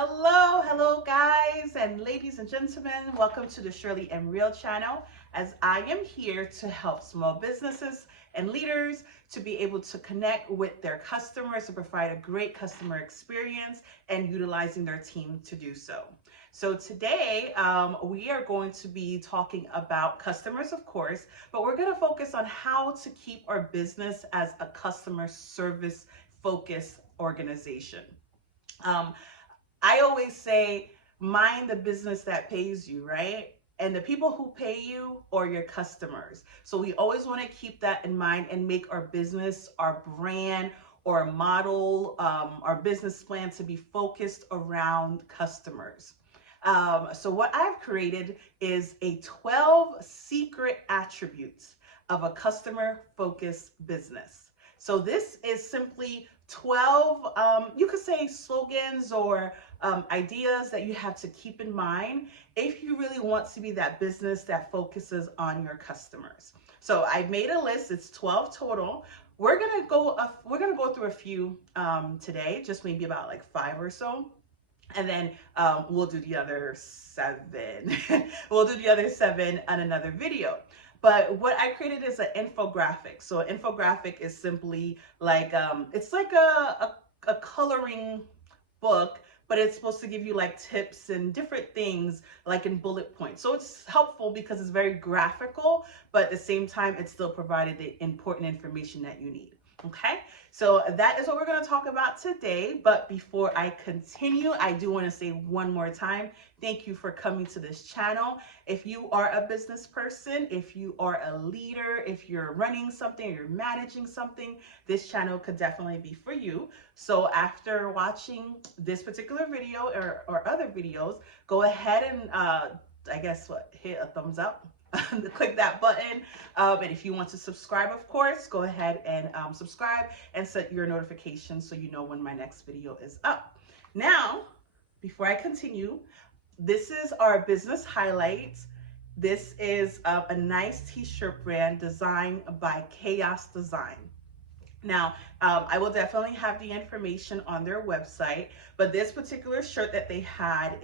Hello guys and ladies and gentlemen. Welcome to the Sherleymreal channel as I am here to help small businesses and leaders to be able to connect with their customers to provide a great customer experience and utilizing their team to do so. So today we are going to be talking about customers, of course, but we're going to focus on how to keep our business as a customer service focused organization. I always say, mind the business that pays you, right? And the people who pay you are your customers. So we always want to keep that in mind and make our business, our brand, or model, our business plan to be focused around customers. So what I've created is a 12 secret attributes of a customer focused business. So this is simply 12, you could say slogans or ideas that you have to keep in mind if you really want to be that business that focuses on your customers. So I've made a list. It's 12 total. We're gonna go through a few today, just maybe about like 5 or so. And then we'll do the other 7. We'll do the other 7 on another video. But what I created is an infographic. So an infographic is simply like, it's like a coloring book, but it's supposed to give you like tips and different things like in bullet points. So it's helpful because it's very graphical, but at the same time, it still provided the important information that you need. Okay, so that is what we're going to talk about today. But before I continue, I do want to say one more time, thank you for coming to this channel. If you are a business person, if you are a leader, if you're running something, or you're managing something, this channel could definitely be for you. So after watching this particular video or other videos, go ahead and hit a thumbs up. Click that button, and if you want to subscribe, of course, go ahead and subscribe and set your notifications so you know when my next video is up. Now, before I continue, this is our business highlights. This is a nice t-shirt brand designed by Chaos Design. Now, I will definitely have the information on their website, but this particular shirt that they had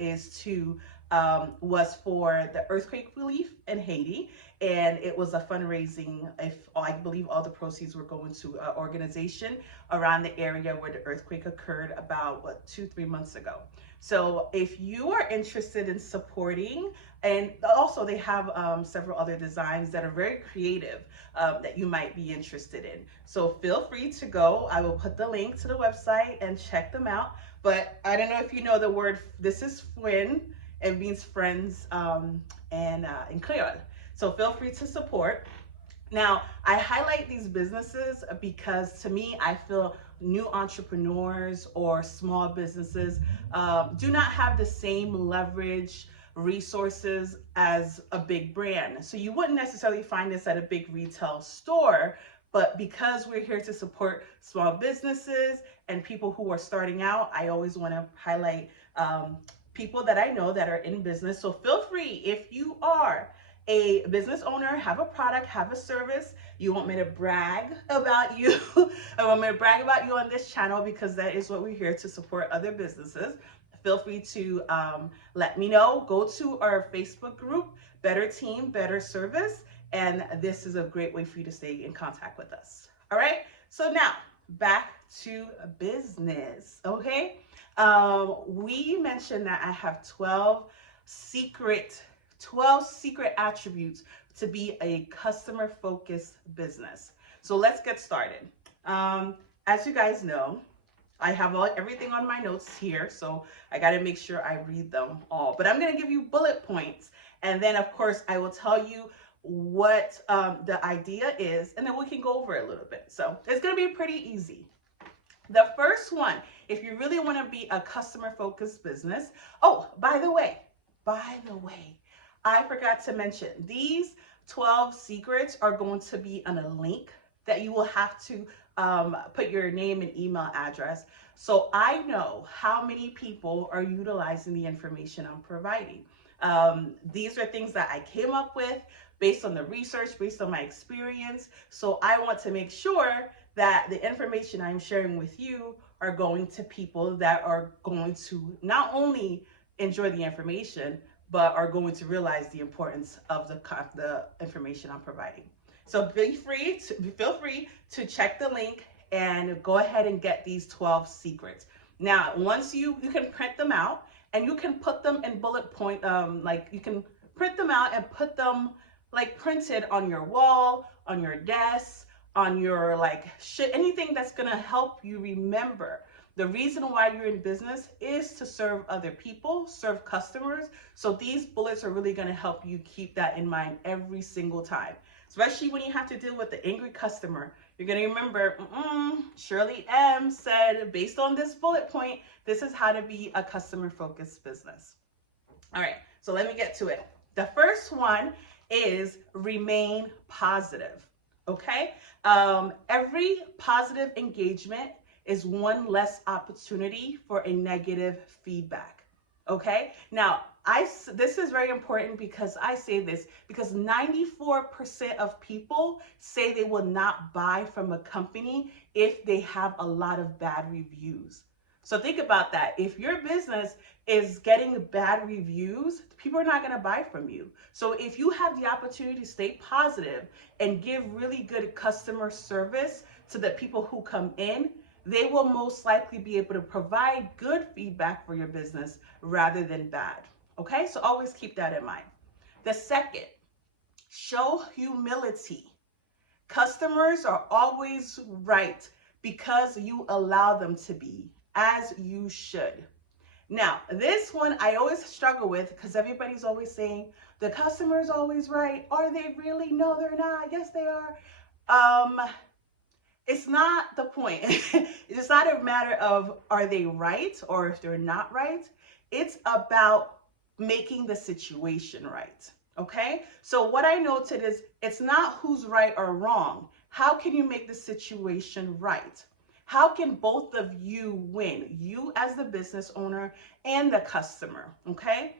was for the earthquake relief in Haiti, and it was a fundraising. I believe all the proceeds were going to an organization around the area where the earthquake occurred about 2-3 months ago. So if you are interested in supporting, and also they have several other designs that are very creative that you might be interested in. So feel free to go. I will put the link to the website and check them out. But I don't know if you know the word, this is Fwin. It means friends in Creole. So feel free to support. Now, I highlight these businesses because to me, I feel new entrepreneurs or small businesses do not have the same leverage, resources as a big brand. So you wouldn't necessarily find this at a big retail store, but because we're here to support small businesses and people who are starting out, I always want to highlight people that I know that are in business. So feel free, if you are a business owner, have a product, have a service, you want me to brag about you, I want me to brag about you on this channel because that is what we're here to support other businesses. Feel free to let me know. Go to our Facebook group, Better Team, Better Service, and this is a great way for you to stay in contact with us. All right, so now back to business, okay? We mentioned that I have 12 secret attributes to be a customer focused business. So let's get started. As you guys know, I have everything on my notes here, so I got to make sure I read them all. But I'm going to give you bullet points, and then of course I will tell you what the idea is, and then we can go over it a little bit. So it's going to be pretty easy. The first one, if you really want to be a customer focused business. Oh, by the way, I forgot to mention, these 12 secrets are going to be on a link that you will have to put your name and email address. So I know how many people are utilizing the information I'm providing. These are things that I came up with based on the research, based on my experience. So I want to make sure that the information I'm sharing with you are going to people that are going to not only enjoy the information, but are going to realize the importance of the information I'm providing. So feel free to check the link and go ahead and get these 12 secrets. Now, once you can print them out and you can put them in bullet point, like you can print them out and put them like printed on your wall, on your desk, on your like shit, anything that's gonna help you remember. The reason why you're in business is to serve other people, serve customers. So these bullets are really gonna help you keep that in mind every single time, especially when you have to deal with the angry customer. You're gonna remember, Shirley M said, based on this bullet point, this is how to be a customer-focused business. All right, so let me get to it. The first one is remain positive, okay? Every positive engagement is one less opportunity for a negative feedback, okay? Now, this is very important because I say this because 94% of people say they will not buy from a company if they have a lot of bad reviews. So think about that. If your business is getting bad reviews, people are not going to buy from you. So if you have the opportunity to stay positive and give really good customer service to the people who come in, they will most likely be able to provide good feedback for your business rather than bad. Okay, so always keep that in mind. The second, show humility. Customers are always right because you allow them to be, as you should. Now, this one I always struggle with because everybody's always saying the customer is always right. Are they really? No, they're not. Yes, they are. It's not the point. It's not a matter of are they right or if they're not right. It's about making the situation right. Okay? So what I noted is it's not who's right or wrong. How can you make the situation right? How can both of you win? You as the business owner and the customer, okay?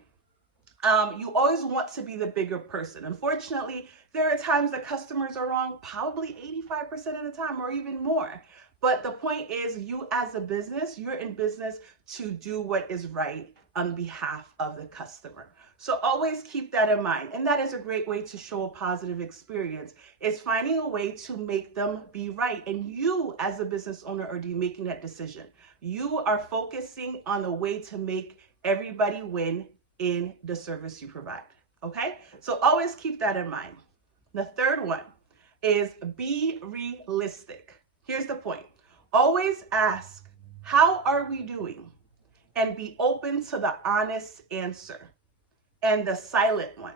You always want to be the bigger person. Unfortunately, there are times that customers are wrong, probably 85% of the time or even more. But the point is, you as a business, you're in business to do what is right on behalf of the customer. So always keep that in mind. And that is a great way to show a positive experience, is finding a way to make them be right. And you as a business owner are making that decision. You are focusing on the way to make everybody win in the service you provide. Okay? So always keep that in mind. The third one is be realistic. Here's the point. Always ask, how are we doing? And be open to the honest answer and the silent one.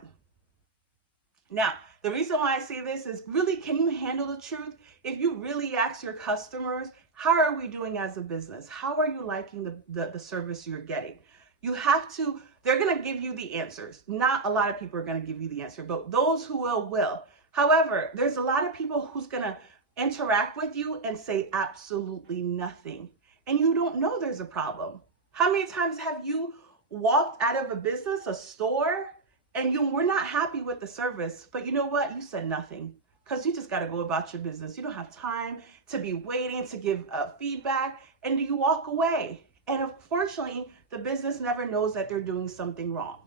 Now, the reason why I say this is really, can you handle the truth? If you really ask your customers, how are we doing as a business? How are you liking the service you're getting? You have to, they're going to give you the answers. Not a lot of people are going to give you the answer, but those who will. However, there's a lot of people who's going to interact with you and say absolutely nothing. And you don't know there's a problem. How many times have you walked out of a business, a store, and you were not happy with the service, but you know what? You said nothing because you just got to go about your business. You don't have time to be waiting to give feedback, and you walk away. And unfortunately, the business never knows that they're doing something wrong.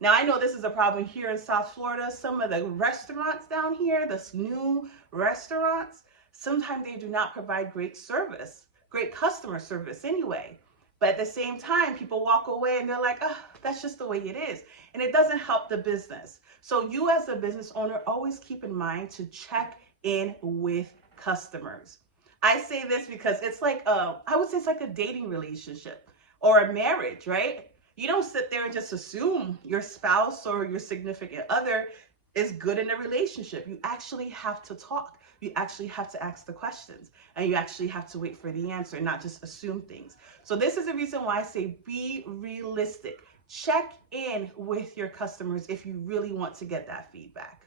Now, I know this is a problem here in South Florida. Some of the restaurants down here, the new restaurants, sometimes they do not provide great service, great customer service anyway. But at the same time, people walk away and they're like, oh, that's just the way it is. And it doesn't help the business. So you as a business owner, always keep in mind to check in with customers. I say this because it's like, I would say it's like a dating relationship or a marriage, right? You don't sit there and just assume your spouse or your significant other is good in a relationship. You actually have to talk. You actually have to ask the questions, and you actually have to wait for the answer, not just assume things. So this is the reason why I say be realistic. Check in with your customers if you really want to get that feedback.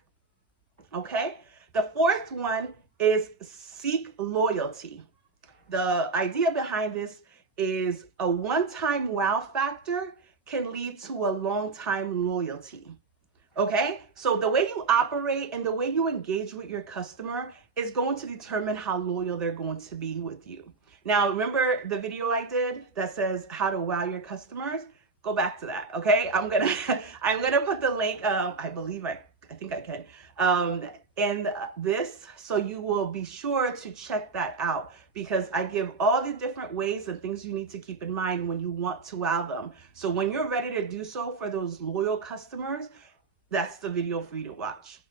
Okay? The fourth one is seek loyalty. The idea behind this is a one-time wow factor can lead to a long-time loyalty. Okay, so the way you operate and the way you engage with your customer is going to determine how loyal they're going to be with you. Now, remember the video I did that says how to wow your customers? Go back to that, okay? I'm gonna I'm gonna put the link. I think I can. In this, so you will be sure to check that out, because I give all the different ways and things you need to keep in mind when you want to wow them. So when you're ready to do so for those loyal customers, that's the video for you to watch.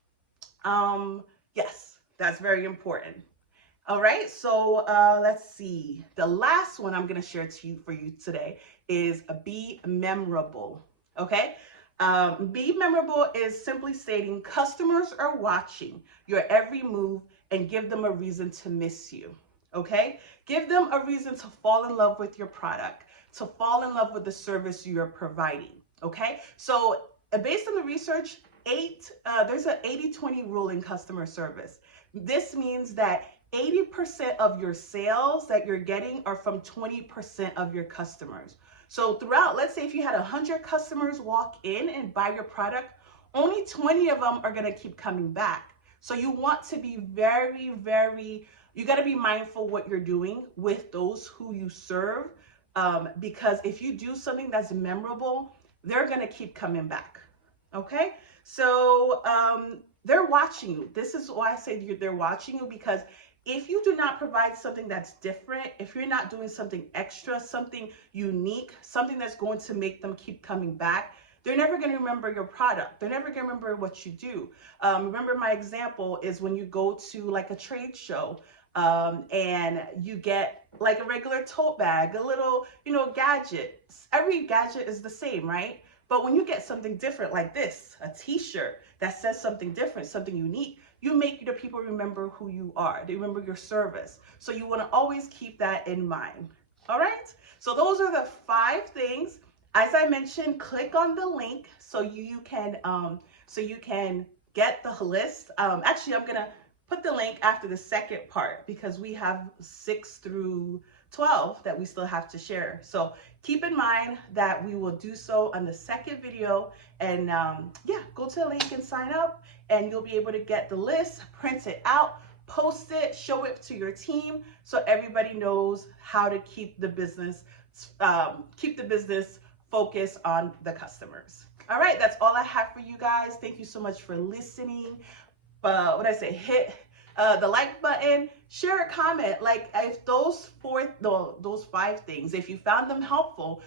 Yes, that's very important. All right, so let's see. The last one I'm going to share for you today is be memorable. Okay, be memorable is simply stating customers are watching your every move and give them a reason to miss you. Okay, give them a reason to fall in love with your product, to fall in love with the service you're providing. Okay, so based on the research, there's an 80-20 rule in customer service. This means that 80% of your sales that you're getting are from 20% of your customers. So throughout, let's say if you had 100 customers walk in and buy your product, only 20 of them are going to keep coming back. So you want to be you got to be mindful what you're doing with those who you serve, because if you do something that's memorable, they're going to keep coming back. Okay? So they're watching you. This is why I say they're watching you, because if you do not provide something that's different, if you're not doing something extra, something unique, something that's going to make them keep coming back, they're never going to remember your product. They're never going to remember what you do. Remember, my example is when you go to like a trade show, and you get like a regular tote bag, a little, gadget. Every gadget is the same, right? But when you get something different like this, a t-shirt that says something different, something unique, you make the people remember who you are. They remember your service. So you want to always keep that in mind. All right? So those are the 5 things. As I mentioned, click on the link so you can get the list. Actually, I'm going to put the link after the second part, because we have 6 through 12 that we still have to share. So keep in mind that we will do so on the second video. And yeah, go to the link and sign up, and you'll be able to get the list, print it out, post it, show it to your team, so everybody knows how to keep the business focused on the customers. All right, that's all I have for you guys. Thank you so much for listening. Hit the like button, share a comment. Like, if those 5 things, if you found them helpful,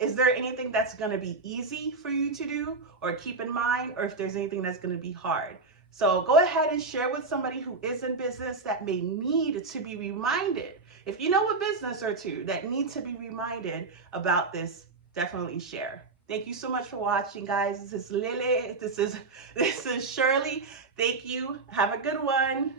is there anything that's going to be easy for you to do or keep in mind, or if there's anything that's going to be hard? So go ahead and share with somebody who is in business that may need to be reminded. If you know a business or two that need to be reminded about this, definitely share. Thank you so much for watching, guys. This is Lily. This is Shirley. Thank you. Have a good one.